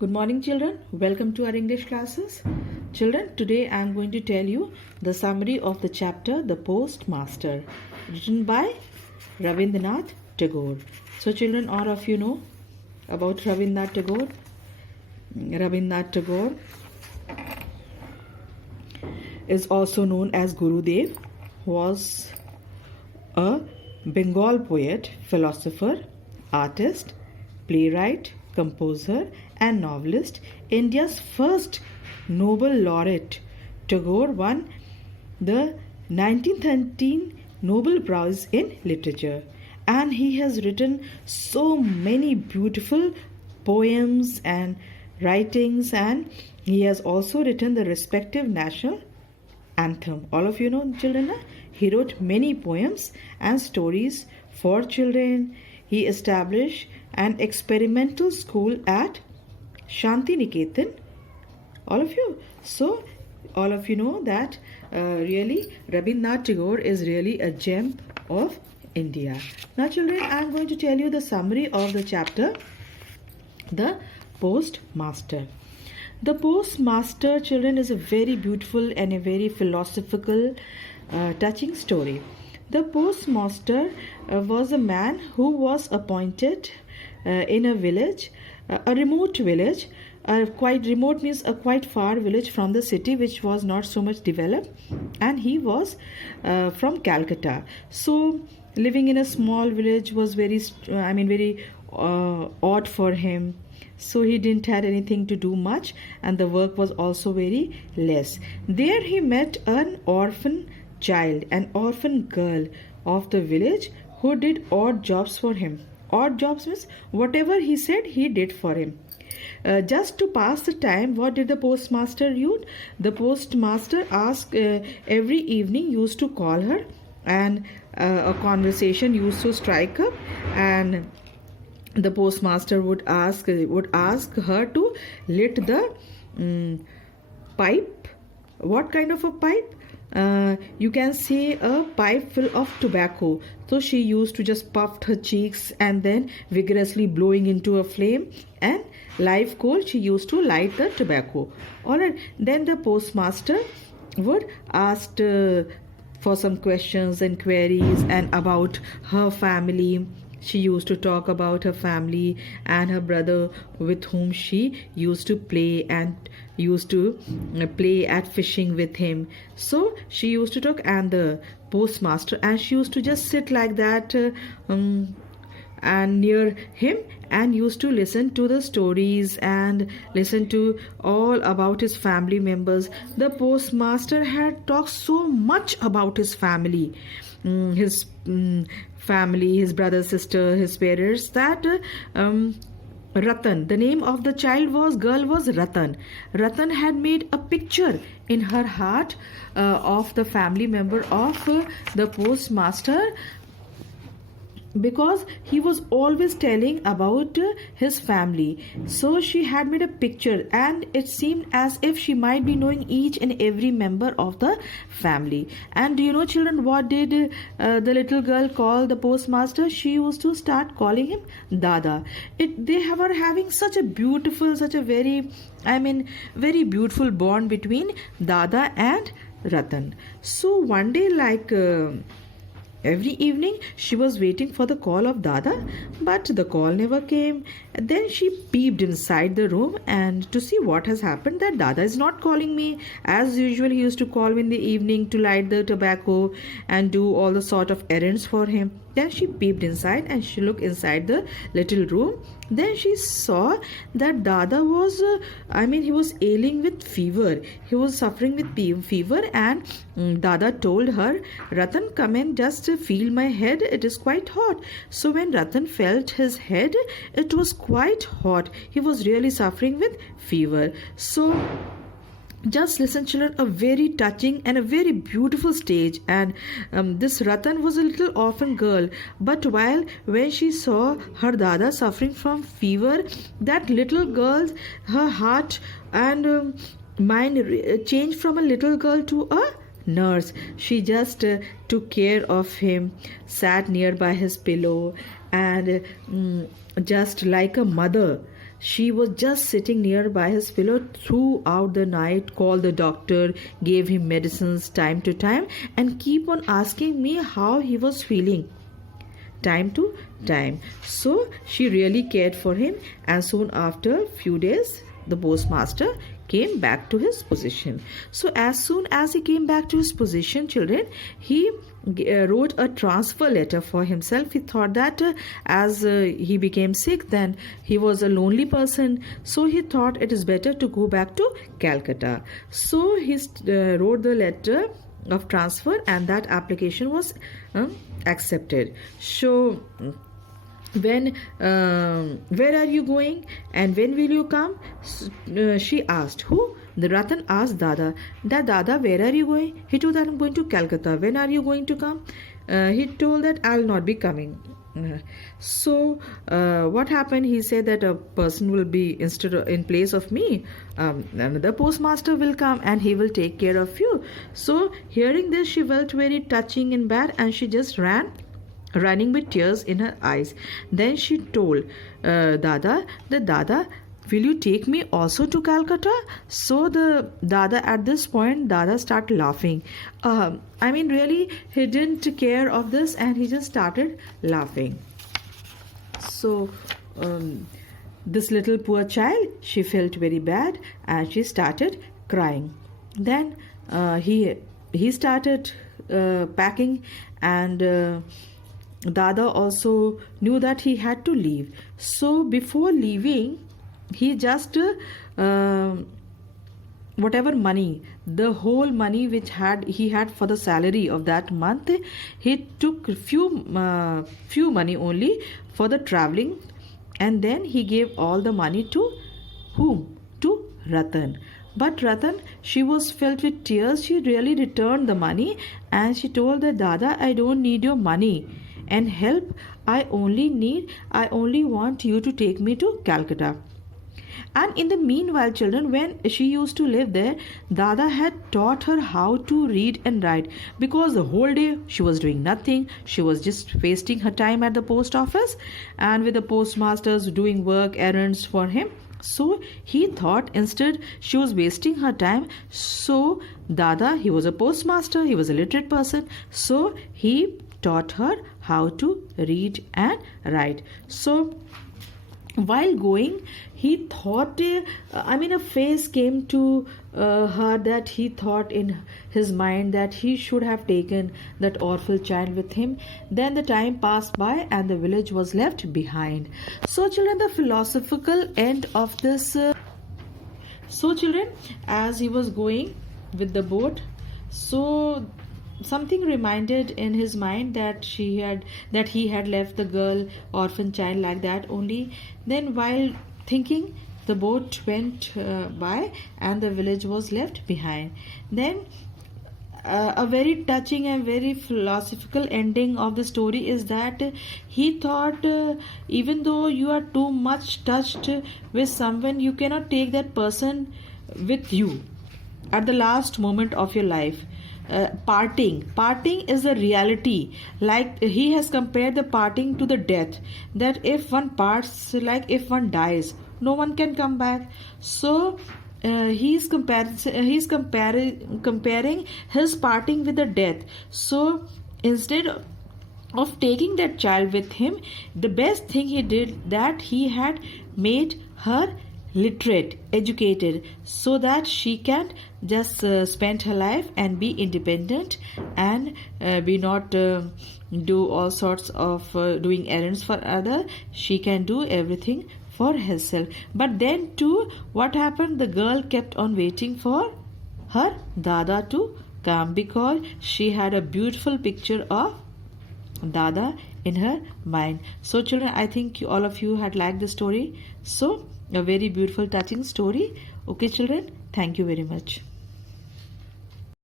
Good morning, children. Welcome to our English classes. Children, today I am going to tell you the summary of the chapter The Postmaster, written by Rabindranath Tagore. So, children, all of you know about Rabindranath Tagore. Rabindranath Tagore is also known as Gurudev, was a Bengal poet, philosopher, artist, playwright, composer, and novelist, India's first Nobel laureate. Tagore won the 1913 Nobel Prize in Literature, and he has written so many beautiful poems and writings, and he has also written the respective national anthem. All of you know, children, he wrote many poems and stories for children. He established an experimental school at Shanti Niketan. All of you. So, all of you know that really Rabindranath Tagore is really a gem of India. Now, children, I am going to tell you the summary of the chapter, The Postmaster. The Postmaster, children, is a very beautiful and a very philosophical, touching story. The postmaster was a man who was appointed in a village, a remote village. Quite remote means a quite far village from the city, which was not so much developed, and he was from Calcutta. So living in a small village was very odd for him. So he didn't had anything to do much, and the work was also very less. There he met an orphan child, an orphan girl of the village, who did odd jobs for him. Odd jobs means whatever he said, he did for him. Just to pass the time, what did the postmaster do? The postmaster asked every evening, used to call her, and a conversation used to strike up, and the postmaster would ask her to lit the pipe. What kind of a pipe? You can say a pipe full of tobacco. So she used to just puff her cheeks and then vigorously blowing into a flame, and live coal she used to light the tobacco. Alright, then the postmaster would ask for some questions and queries and about her family. She used to talk about her family and her brother, with whom she used to play and used to play at fishing with him. So she used to talk, and the postmaster, and she used to just sit like that and near him, and used to listen to the stories and listen to all about his family members. The postmaster had talked so much about his family, his family, his brother, sister, his parents, that Ratan, the name of the girl was Ratan. Ratan had made a picture in her heart of the family member of the postmaster, because he was always telling about his family. So she had made a picture, and it seemed as if she might be knowing each and every member of the family. And do you know, children, what did the little girl call the postmaster? She used to start calling him Dada. They were having such a beautiful, such a very beautiful bond between Dada and Ratan. So one day, every evening, she was waiting for the call of Dada, but the call never came. Then she peeped inside the room and to see what has happened, that Dada is not calling me. As usual, he used to call me in the evening to light the tobacco and do all the sort of errands for him. Then she peeped inside and she looked inside the little room. Then she saw that Dada was, he was ailing with fever. He was suffering with fever, and Dada told her, Ratan, come and just feel my head. It is quite hot. So when Ratan felt his head, it was quite hot. He was really suffering with fever. So just listen, children, a very touching and a very beautiful stage. And this Ratan was a little orphan girl, but when she saw her Dada suffering from fever, that little girl, her heart and mind changed from a little girl to a nurse. She just took care of him, sat nearby his pillow, and just like a mother, She was just sitting near by his pillow throughout the night, called the doctor, gave him medicines time to time, and keep on asking me how he was feeling time to time. So she really cared for him, and soon after few days the postmaster came back to his position. So as soon as he came back to his position, children, he wrote a transfer letter for himself. He thought that as he became sick, then he was a lonely person, so he thought it is better to go back to Calcutta. So he wrote the letter of transfer, and that application was accepted. So when where are you going and when will you come? She asked. Who? The Ratan asked Dada. That Dada, where are you going? He told that I'm going to Calcutta. When are you going to come? He told that I'll not be coming. So what happened? He said that a person will be in place of me. Another postmaster will come and he will take care of you. So hearing this, she felt very touching and bad, and she just ran, running with tears in her eyes. Then she told Dada, the Dada, will you take me also to Calcutta? So the Dada, at this point, Dada started laughing. I mean, really, he didn't care of this, and he just started laughing. So this little poor child, she felt very bad, and she started crying. Then he started packing, and Dada also knew that he had to leave. So before leaving, he just whatever money, the whole money which he had for the salary of that month, he took few money only for the traveling, and then he gave all the money to whom? To Ratan. But Ratan, she was filled with tears. She really returned the money, and she told the Dada, I don't need your money and help. I only want you to take me to Calcutta. And in the meanwhile, children, when she used to live there, Dada had taught her how to read and write, because the whole day she was doing nothing. She was just wasting her time at the post office and with the postmasters doing work errands for him. So he thought instead she was wasting her time. So Dada, he was a postmaster, he was a literate person, so he taught her how to read and write. So while going, he thought, a phase came to her that he thought in his mind that he should have taken that orphan child with him. Then the time passed by and the village was left behind. So children, the philosophical end of this. So children, as he was going with the boat, so something reminded in his mind that he had left the girl orphan child like that only. Then while thinking, the boat went by and the village was left behind. Then a very touching and very philosophical ending of the story is that he thought, even though you are too much touched with someone, you cannot take that person with you at the last moment of your life. Parting is a reality. Like he has compared the parting to the death, that if one parts, like if one dies, no one can come back. So he's comparing his parting with the death. So instead of taking that child with him, the best thing he did, that he had made her literate, educated, so that she can just spend her life and be independent and be not do all sorts of doing errands for other. She can do everything for herself. But then too, what happened? The girl kept on waiting for her Dada to come, because she had a beautiful picture of Dada in her mind. So children, I think all of you had liked the story. So a very beautiful, touching story. Okay children, thank you very much.